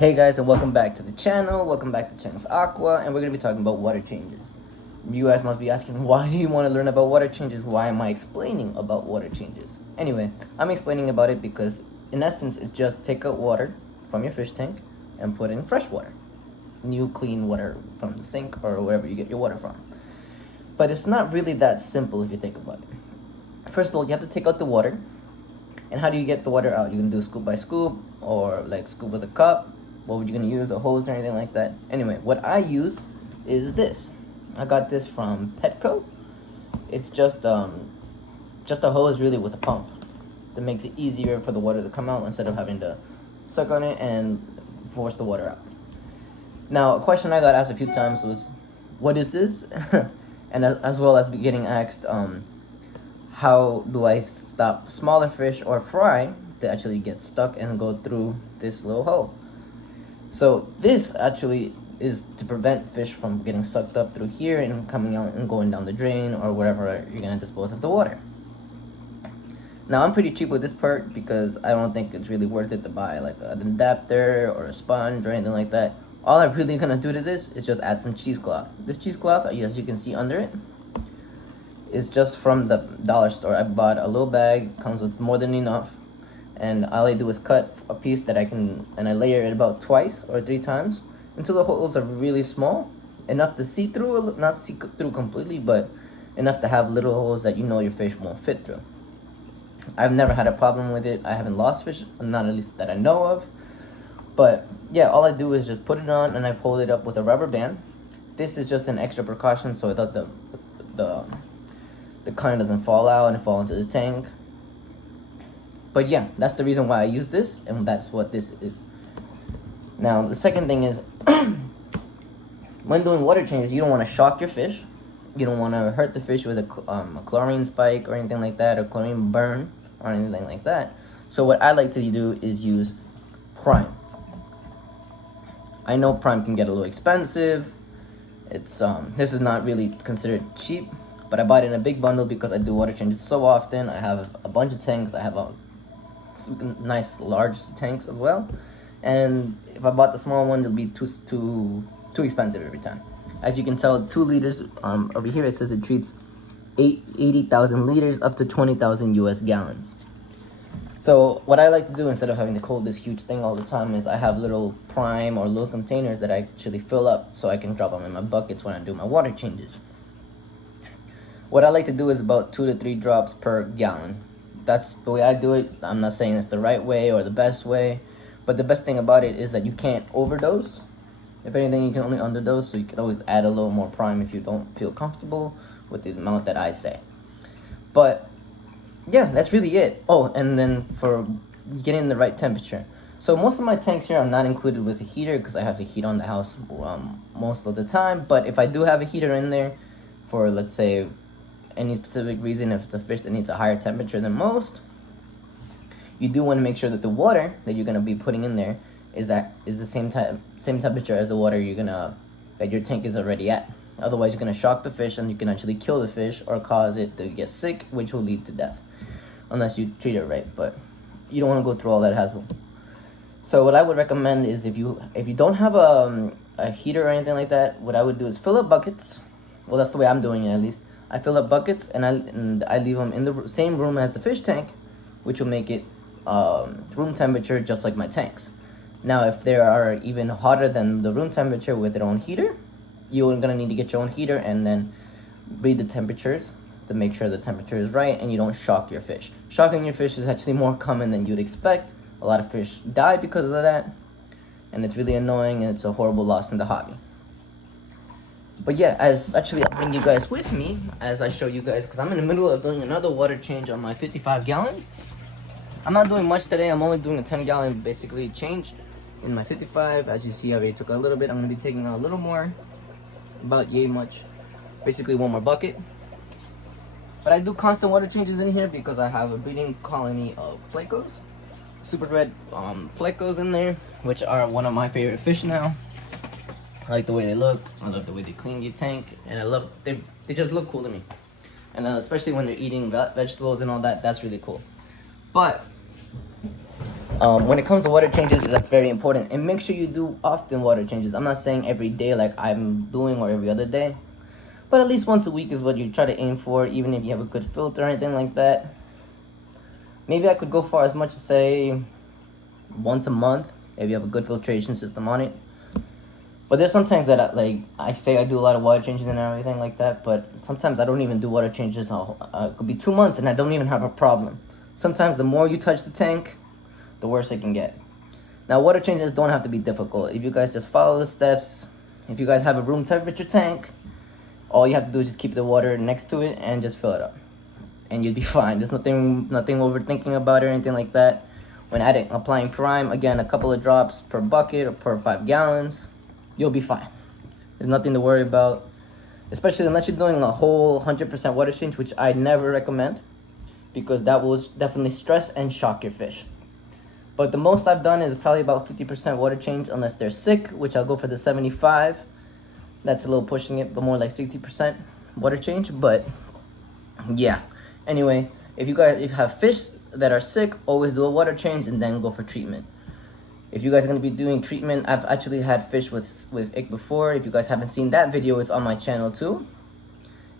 Hey guys, and welcome back to the channel. Welcome back to CHENG'S Aqua, and we're going to be talking about water changes. You guys must be asking, why do you want to learn about water changes? Why am I explaining about water changes? Anyway, I'm explaining about it because in essence it's just take out water from your fish tank and put in fresh water. New clean water from the sink or wherever you get your water from. But it's not really that simple if you think about it. First of all, you have to take out the water. And how do you get the water out? You can do scoop by scoop or like scoop with a cup. What would you gonna use, a hose or anything like that? Anyway, what I use is this. I got this from Petco. It's just a hose really with a pump that makes it easier for the water to come out instead of having to suck on it and force the water out. Now, a question I got asked a few times was, what is this? And as well as getting asked, how do I stop smaller fish or fry to actually get stuck and go through this little hole? So this actually is to prevent fish from getting sucked up through here and coming out and going down the drain or wherever you're gonna dispose of the water. Now I'm pretty cheap with this part because I don't think it's really worth it to buy like an adapter or a sponge or anything like that. All I'm really gonna do to this is just add some cheesecloth. This cheesecloth, as you can see under it, is just from the dollar store. I bought a little bag, comes with more than enough. And all I do is cut a piece that I layer it about twice or 3 times until the holes are really small, enough to see through, not see through completely, but enough to have little holes that you know your fish won't fit through. I've never had a problem with it. I haven't lost fish, not at least that I know of. But yeah, all I do is just put it on and I pull it up with a rubber band. This is just an extra precaution so that the current doesn't fall out and fall into the tank. But yeah, that's the reason why I use this, and that's what this is. Now, the second thing is, when doing water changes, you don't want to shock your fish. You don't want to hurt the fish with a chlorine spike or anything like that, or chlorine burn or anything like that. So what I like to do is use prime. I know prime can get a little expensive. It's this is not really considered cheap, but I bought it in a big bundle because I do water changes so often. I have a bunch of tanks. I have a nice large tanks as well, and if I bought the small ones, it'll be too expensive every time. As you can tell, 2 liters over here it says it treats 80,000 liters up to 20,000 US gallons. So what I like to do instead of having to hold this huge thing all the time is I have little prime or little containers that I actually fill up so I can drop them in my buckets when I do my water changes. What I like to do is about 2 to 3 drops per gallon. That's the way I do it. I'm not saying it's the right way or the best way, but the best thing about it is that you can't overdose. If anything, you can only underdose, so you can always add a little more prime if you don't feel comfortable with the amount that I say. But yeah, that's really it. Oh, and then for getting the right temperature. So most of my tanks here are not included with a heater because I have to heat on the house most of the time. But if I do have a heater in there for, let's say, any specific reason, if it's a fish that needs a higher temperature than most, you do want to make sure that the water that you're going to be putting in there is the same temperature as the water that your tank is already at. Otherwise, you're going to shock the fish and you can actually kill the fish or cause it to get sick, which will lead to death unless you treat it right. But you don't want to go through all that hassle. So what I would recommend is if you don't have a heater or anything like that, what I would do is fill up buckets. Well, that's the way I'm doing it, at least. I fill up buckets and I leave them in the same room as the fish tank, which will make it room temperature just like my tanks. Now, if they are even hotter than the room temperature with their own heater, you're gonna need to get your own heater and then read the temperatures to make sure the temperature is right and you don't shock your fish. Shocking your fish is actually more common than you'd expect. A lot of fish die because of that, and it's really annoying and it's a horrible loss in the hobby. But yeah, I'll bring you guys with me as I show you guys, because I'm in the middle of doing another water change on my 55 gallon. I'm not doing much today. I'm only doing a 10 gallon basically change in my 55. As you see, I already took a little bit. I'm going to be taking a little more, about yay much, basically one more bucket. But I do constant water changes in here because I have a breeding colony of plecos, super red plecos in there, which are one of my favorite fish now. I like the way they look. I love the way they clean your tank, and I love they just look cool to me. And especially when they're eating vegetables and all that, that's really cool. But When it comes to water changes, that's very important, and make sure you do often water changes. I'm not saying every day like I'm doing, or every other day, but at least once a week is what you try to aim for, even if you have a good filter or anything like that. Maybe I could go far as much as say once a month if you have a good filtration system on it. But there's sometimes that I say I do a lot of water changes and everything like that, but sometimes I don't even do water changes. It could be 2 months and I don't even have a problem. Sometimes the more you touch the tank, the worse it can get. Now, water changes don't have to be difficult. If you guys just follow the steps, if you guys have a room temperature tank, all you have to do is just keep the water next to it and just fill it up, and you'll be fine. There's nothing overthinking about it or anything like that. When applying prime, again, a couple of drops per bucket or per 5 gallons, you'll be fine. There's nothing to worry about, especially unless you're doing a whole 100% water change, which I never recommend, because that will definitely stress and shock your fish. But the most I've done is probably about 50% water change, unless they're sick, which I'll go for the 75. That's a little pushing it, but more like 60% water change. But yeah, anyway, if you have fish that are sick, always do a water change and then go for treatment. If you guys are going to be doing treatment, I've actually had fish with ick before. If you guys haven't seen that video, it's on my channel too.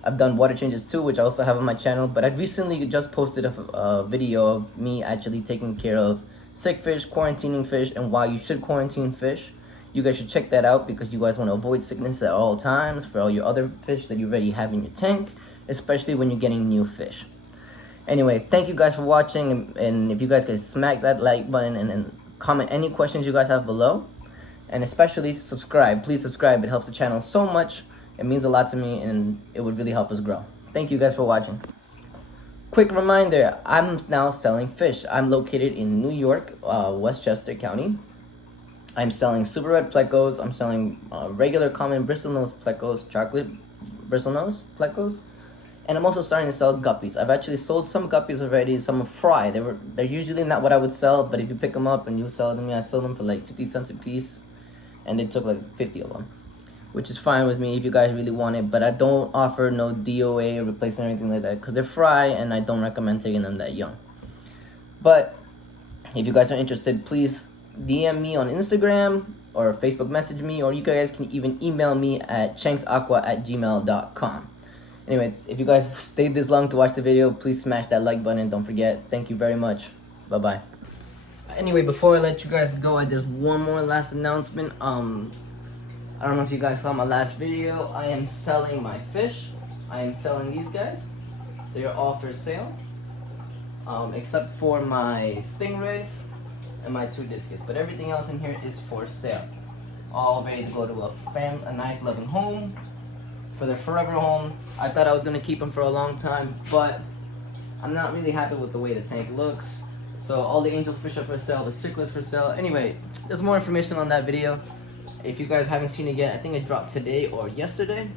I've done water changes too, which I also have on my channel. But I recently just posted a video of me actually taking care of sick fish, quarantining fish, and why you should quarantine fish. You guys should check that out, because you guys want to avoid sickness at all times for all your other fish that you already have in your tank, especially when you're getting new fish. Anyway, thank you guys for watching, and if you guys could smack that like button and comment any questions you guys have below, and especially subscribe. Please subscribe. It helps the channel so much. It means a lot to me, and it would really help us grow. Thank you guys for watching. Quick reminder, I'm now selling fish. I'm located in New York, Westchester County. I'm selling super red plecos. I'm selling regular common bristlenose plecos, chocolate bristlenose plecos, and I'm also starting to sell guppies. I've actually sold some guppies already. Some are fry. They're usually not what I would sell, but if you pick them up and you sell them to me, I sell them for like 50 cents a piece, and they took like 50 of them, which is fine with me if you guys really want it. But I don't offer no DOA replacement or anything like that, because they're fry and I don't recommend taking them that young. But if you guys are interested, please DM me on Instagram or Facebook message me, or you guys can even email me at chengsaqua@gmail.com. Anyway, if you guys stayed this long to watch the video, please smash that like button. Don't forget. Thank you very much. Bye-bye. Anyway, before I let you guys go, I just one more last announcement. I don't know if you guys saw my last video. I am selling my fish. I am selling these guys. They are all for sale, except for my stingrays and my 2 discus, but everything else in here is for sale. All ready to go to a nice loving home, for their forever home. I thought I was gonna keep them for a long time, but I'm not really happy with the way the tank looks. So all the angelfish are for sale, the cichlids for sale. Anyway, there's more information on that video. If you guys haven't seen it yet, I think it dropped today or yesterday.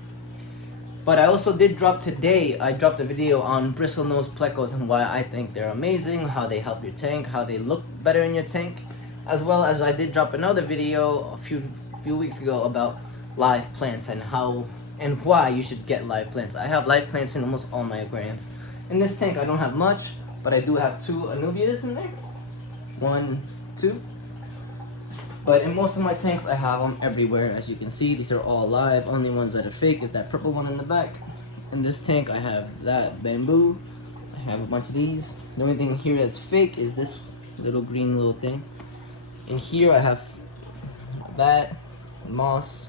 But I also did drop today, I dropped a video on bristlenose plecos and why I think they're amazing, how they help your tank, how they look better in your tank. As well as I did drop another video a few weeks ago about live plants and how and why you should get live plants. I have live plants in almost all my aquariums. In this tank I don't have much, but I do have 2 anubias in there. 1, 2. But in most of my tanks, I have them everywhere. As you can see, these are all live. Only ones that are fake is that purple one in the back. In this tank, I have that bamboo. I have a bunch of these. The only thing here that's fake is this green little thing. In here, I have that, moss,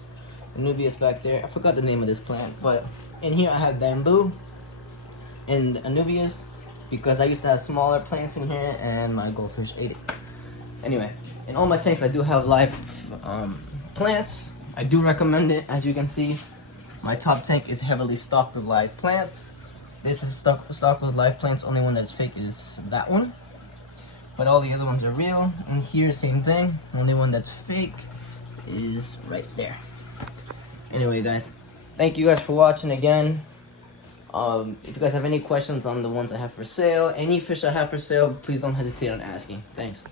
anubias back there. I forgot the name of this plant, but in here I have bamboo and anubias, because I used to have smaller plants in here and my goldfish ate it. Anyway, in all my tanks I do have live plants. I do recommend it. As you can see, my top tank is heavily stocked with live plants. This is stocked with live plants. Only one that's fake is that one, but all the other ones are real. And here, same thing. Only one that's fake is right there. Anyway, guys, thank you guys for watching again. If you guys have any questions on the ones I have for sale, any fish I have for sale, please don't hesitate on asking. Thanks.